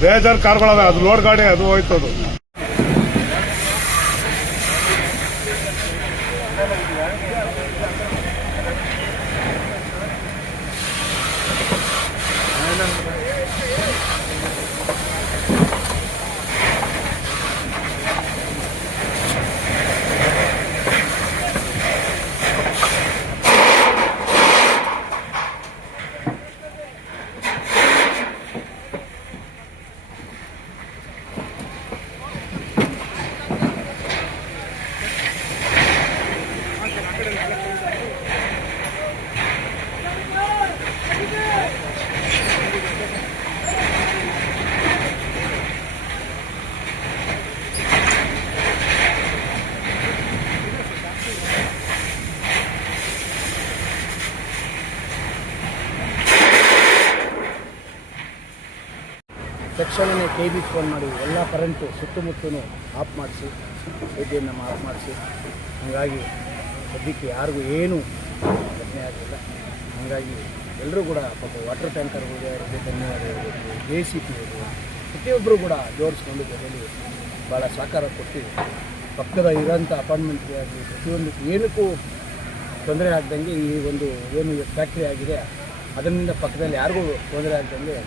ಬೇಜಾರು ಕಾರ್ಗಳವೆ, ಅದು ಲೋಡ್ ಗಾಡಿ, ಅದು ಹೋಯ್ತದು. ತಕ್ಷಣವೇ KB ಫೋನ್ ಮಾಡಿ ಎಲ್ಲ ಕರೆಂಟು ಸುತ್ತಮುತ್ತಲೂ ಆಫ್ ಮಾಡಿಸಿ, ವಿದ್ಯುತ್ತನ್ನು ಆಫ್ ಮಾಡಿಸಿ. ಹಾಗಾಗಿ ಸದ್ಯಕ್ಕೆ ಯಾರಿಗೂ ಏನೂ ಘಟನೆ ಆಗಲಿಲ್ಲ. ಹಾಗಾಗಿ ಎಲ್ಲರೂ ಕೂಡ ಪಾಪ ವಾಟರ್ ಟ್ಯಾಂಕರ್ಗಳಿಗೆ ಅವರಿಗೆ ಧನ್ಯವಾದ ಹೇಳಬೇಕು. JCP ಪ್ರತಿಯೊಬ್ಬರು ಕೂಡ ಜೋಡಿಸ್ಕೊಂಡು ಜೊತೆಯಲ್ಲಿ ಭಾಳ ಸಹಕಾರ ಕೊಟ್ಟು ಪಕ್ಕದ ಇರೋಂಥ ಅಪಾರ್ಟ್ಮೆಂಟ್ಗೆ ಆಗಲಿ ಪ್ರತಿಯೊಂದು ಏನಕ್ಕೂ ತೊಂದರೆ ಆಗ್ದಂಗೆ ಈ ಒಂದು ಏನು ಫ್ಯಾಕ್ಟ್ರಿ ಆಗಿದೆ ಅದರಿಂದ ಪಕ್ಕದಲ್ಲಿ ಯಾರಿಗೂ ತೊಂದರೆ ಆಗ್ದಂಗೆ